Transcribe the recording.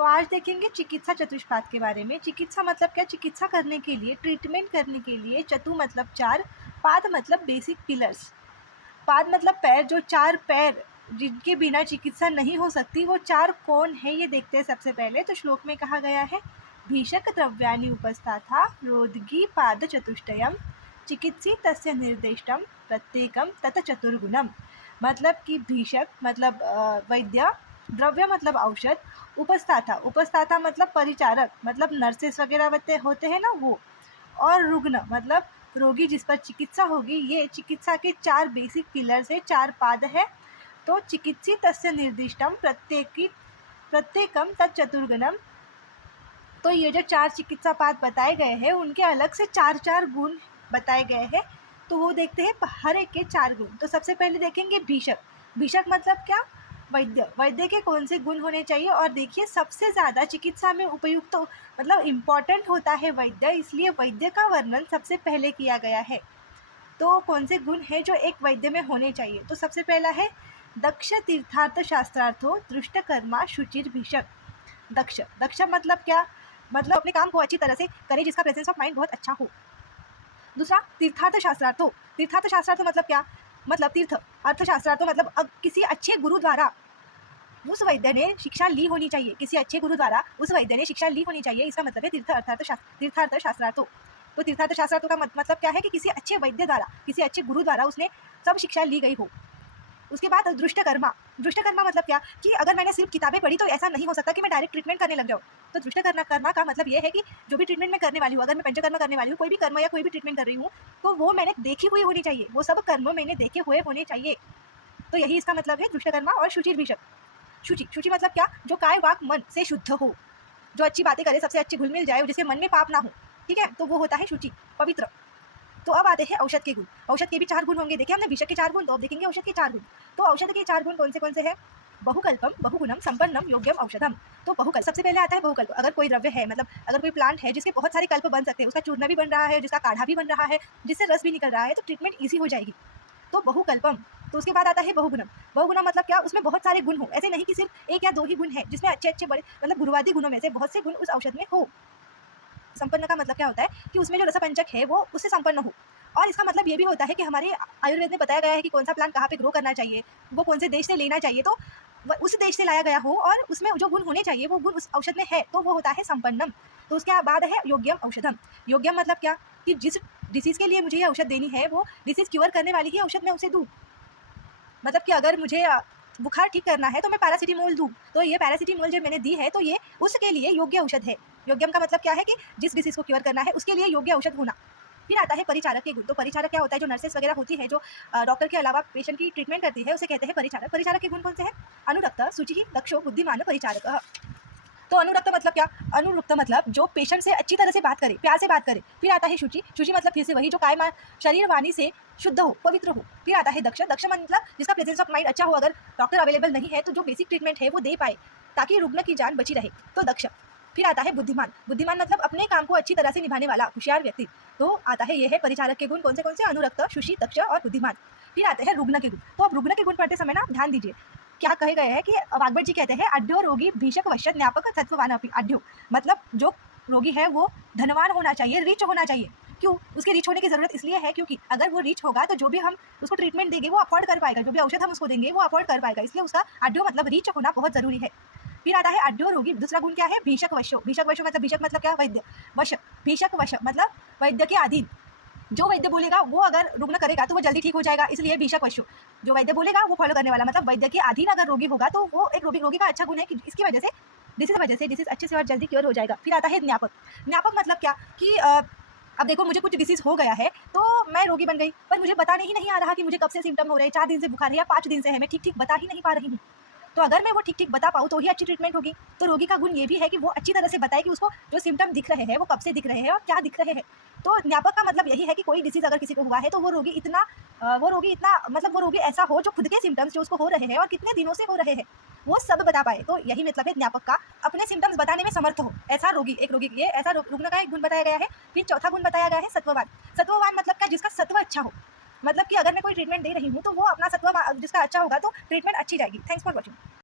तो आज देखेंगे चिकित्सा चतुष्पाद के बारे में। चिकित्सा मतलब क्या? चिकित्सा करने के लिए, ट्रीटमेंट करने के लिए चतु मतलब चार, पाद मतलब बेसिक पिलर्स। पाद मतलब पैर, जो चार पैर जिनके बिना चिकित्सा नहीं हो सकती, वो चार कौन है ये देखते हैं। सबसे पहले तो श्लोक में कहा गया है, भीषक द्रव्याणि उपस्थाता रोदगी पाद चतुष्टयम चिकित्सी तस्य निर्दिष्टम प्रत्येकम तत चतुर्गुणम। मतलब कि भीषक मतलब वैद्य, द्रव्य मतलब औषध, उपस्थाता, उपस्थाता मतलब परिचारक मतलब नर्सेस वगैरह होते हैं ना वो, और रुग्ण मतलब रोगी जिस पर चिकित्सा होगी। ये चिकित्सा के चार बेसिक पिलर्स है, चार पाद है। तो चिकित्सी तस्य निर्दिष्टम प्रत्येकम तत्चतुर्गुणम। तो ये जो चार चिकित्सा पाद बताए गए हैं उनके अलग से चार चार गुण बताए गए हैं। तो वो देखते हैं हर एक के चार गुण। तो सबसे पहले देखेंगे भीषक। भीषक मतलब क्या? वैद्य। वैद्य के कौन से गुण होने चाहिए? और देखिए सबसे ज़्यादा चिकित्सा में उपयुक्त मतलब इम्पॉर्टेंट होता है वैद्य, इसलिए वैद्य का वर्णन सबसे पहले किया गया है। तो कौन से गुण है जो एक वैद्य में होने चाहिए? तो सबसे पहला है दक्ष तीर्थार्थ शास्त्रार्थो दृष्टकर्मा शुचिर भीषक। दक्ष, दक्ष मतलब क्या? मतलब अपने काम को अच्छी तरह से करे, जिसका प्रेजेंस ऑफ माइंड बहुत अच्छा हो। दूसरा तीर्थार्थ शास्त्रार्थो। तीर्थार्थ शास्त्रार्थ मतलब क्या? मतलब तीर्थ, अर्थशास्त्रार्थो मतलब किसी अच्छे गुरु द्वारा उस वैद्य ने शिक्षा ली होनी चाहिए। किसी अच्छे गुरु द्वारा उस वैद्य ने शिक्षा ली होनी चाहिए, इसका मतलब है तीर्थार्थ शास्त्रार्थो। तो तीर्थार्थ शास्त्रार्थो का मतलब क्या है कि किसी अच्छे वैद्य द्वारा, किसी अच्छे गुरु द्वारा उसने सब शिक्षा ली गई हो। उसके बाद दृष्टकर्मा। दृष्टकर्मा मतलब क्या कि अगर मैंने सिर्फ किताबें पढ़ी तो ऐसा नहीं हो सकता कि मैं डायरेक्ट ट्रीटमेंट करने लग जाऊँ। तो दृष्टकर्मा का मतलब ये है कि जो भी ट्रीटमेंट मैं करने वाली हूँ, अगर मैं पंचकर्म करने वाली हूँ, कोई भी कर्म या कोई भी ट्रीटमेंट कर रही हूँ, तो वो मैंने देखी हुई होनी चाहिए, वो सब कर्म मैंने देखे हुए होने चाहिए। तो यही इसका मतलब है दृष्टकर्मा। और शुचिर भीषक। शुचि, शुचि मतलब क्या? जो काय वाक मन से शुद्ध हो, जो अच्छी बातें करे, सबसे अच्छी घुल मिल जाए, जिसके मन में पाप ना हो, ठीक है, तो वो होता है शुचि, पवित्र। तो अब आते हैं औषध के गुण। औषध के भी चार गुण होंगे। देखिए हमने भीषक के चार गुण, तो अब देखेंगे औषध के चार गुण। तो औषध के चार गुण कौन से हैं? बहुकल्पम, बहुगुणम, संपन्नम, योग्यम औषधम। तो बहुकल्प, सबसे पहले आता है बहुकल्प। अगर कोई द्रव्य है, मतलब अगर कोई प्लांट है जिसके बहुत सारे कल्प बन सकते हैं, उसका चूर्ण भी बन रहा है, जिसका काढ़ा भी बन रहा है, जिससे रस भी निकल रहा है, तो ट्रीटमेंट ईजी हो जाएगी। तो बहुकल्पम। तो उसके बाद आता है बहुगुणम। बहुगुणम मतलब क्या? उसमें बहुत सारे गुण हो, ऐसे नहीं कि सिर्फ एक या दो ही गुण है, जिसमें अच्छे अच्छे बड़े मतलब गुरुवादी गुणों में से बहुत से गुण उस औषध में हो। संपन्न का मतलब क्या होता है कि उसमें जो रसपंचक है वो उससे संपन्न हो। और इसका मतलब ये भी होता है कि हमारे आयुर्वेद में बताया गया है कि कौन सा प्लांट कहाँ पे ग्रो करना चाहिए, वो कौन से देश से लेना चाहिए, तो उस देश से लाया गया हो और उसमें जो गुण होने चाहिए वो गुण उस औषध में है, तो वो होता है संपन्नम। तो उसके बाद है योग्यम औषधम। योग्यम मतलब क्या कि जिस डिसीज़ के लिए मुझे ये औषध देनी है, वो डिसीज़ क्योर करने वाली ही औषध मैं उसे दूँ। मतलब कि अगर मुझे बुखार ठीक करना है तो मैं पैरासिटामोल दूँ, तो ये पैरासिटामोल जो मैंने दी है तो ये उसके लिए योग्य औषध है। योग्यम का मतलब क्या है कि जिस डिसीज़ को क्योर करना है उसके लिए योग्य औषध होना। फिर आता है परिचारक के गुण। तो परिचारक क्या होता है? जो नर्सेस वगैरह होती है, जो डॉक्टर के अलावा पेशेंट की ट्रीटमेंट करती है, उसे कहते हैं परिचारक। परिचारक के गुण कौन से हैं? अनुरक्त, शुचिः, दक्षो, बुद्धिमान, परिचारकः। तो अनुरक्त मतलब क्या? अनुरक्त मतलब जो पेशेंट से अच्छी तरह से बात करे, प्यार से बात करे। फिर आता है शुचि। शुचि मतलब फिर से वही, जो काय शरीर वाणी से शुद्ध हो, पवित्र हो। फिर आता है दक्ष। दक्ष मतलब जिसका प्रेजेंस ऑफ माइंड अच्छा हो, अगर डॉक्टर अवेलेबल नहीं है तो जो बेसिक ट्रीटमेंट है वो दे पाए ताकि रुग्ण की जान बची रहे, तो दक्ष। फिर आता है बुद्धिमान। बुद्धिमान मतलब अपने काम को अच्छी तरह से निभाने वाला होशियार व्यक्ति। तो आता है, ये है परिचारक के गुण। कौन से? अनुरक्त, शुचि, दक्ष और बुद्धिमान। फिर आते हैं रुग्ण के गुण। तो अब रुग्ण के गुण पढ़ते समय ना ध्यान दीजिए, क्या कहे गए हैं कि वाग्भट जी कहते हैं, अड्ढो रोगी भीषक वश्यत ज्ञापक सत्ववान अपि। अड्ढो मतलब जो रोगी है वो धनवान होना चाहिए, रिच होना चाहिए। क्यों? उसके रिच होने की जरूरत इसलिए है क्योंकि अगर वो रिच होगा तो जो भी हम उसको ट्रीटमेंट देंगे वो अफोर्ड कर पाएगा, जो भी औषध हम उसको देंगे वो अफोर्ड कर पाएगा, इसलिए उसका अड्ढो मतलब रिच होना बहुत जरूरी है। फिर आता है अड्ढो रोगी। दूसरा गुण क्या है? भीषक वश्यो। भीषक वश्यो मतलब, भीषक मतलब क्या? वैद्य। वश, भीषक वश मतलब वैद्य के अधीन। जो वैद्य बोलेगा वो अगर रुग्ण करेगा तो वो जल्दी ठीक हो जाएगा, इसलिए भीषक वश्यो। जो वैद्य बोलेगा वो फॉलो करने वाला, मतलब वैद्य के अधीन अगर रोगी होगा तो वो एक रोगी का अच्छा गुण है कि इसकी वजह से डिसीज अच्छे से और जल्दी क्योर हो जाएगा। फिर आता है ज्ञापक। ज्ञापक मतलब क्या कि अब देखो मुझे कुछ डिसीज हो गया है तो मैं रोगी बन गई, पर मुझे बताने ही नहीं आ रहा कि मुझे कब से सिम्टम हो रहे हैं, 4 दिन से बुखार है या 5 दिन से है, मैं ठीक ठीक बता ही नहीं पा रही हूँ। तो अगर मैं वो ठीक ठीक बता पाऊँ तो ही अच्छी ट्रीटमेंट होगी। तो रोगी का गुण ये भी है कि वो अच्छी तरह से बताए कि उसको जो सिम्टम दिख रहे हैं वो कब से दिख रहे हैं और क्या दिख रहे हैं। तो ज्ञापक का मतलब यही है कि कोई डिसीज अगर किसी को हुआ है तो वो रोगी इतना मतलब वो रोगी ऐसा हो जो खुद के सिम्टम्स जो उसको हो रहे हैं और कितने दिनों से हो रहे हैं वो सब बता पाए। तो यही मतलब है ज्ञापक का, अपने सिम्टम्स बताने में समर्थ हो, ऐसा रोगी, एक रोगी, ये ऐसा रुग्ण का एक गुण बताया गया है। फिर चौथा गुण बताया गया है सत्ववान। सत्ववान मतलब क्या? जिसका सत्व अच्छा हो, मतलब कि अगर मैं कोई ट्रीटमेंट दे रही हूँ तो वो अपना सत्व जिसका अच्छा होगा तो ट्रीटमेंट अच्छी जाएगी। Thanks for watching.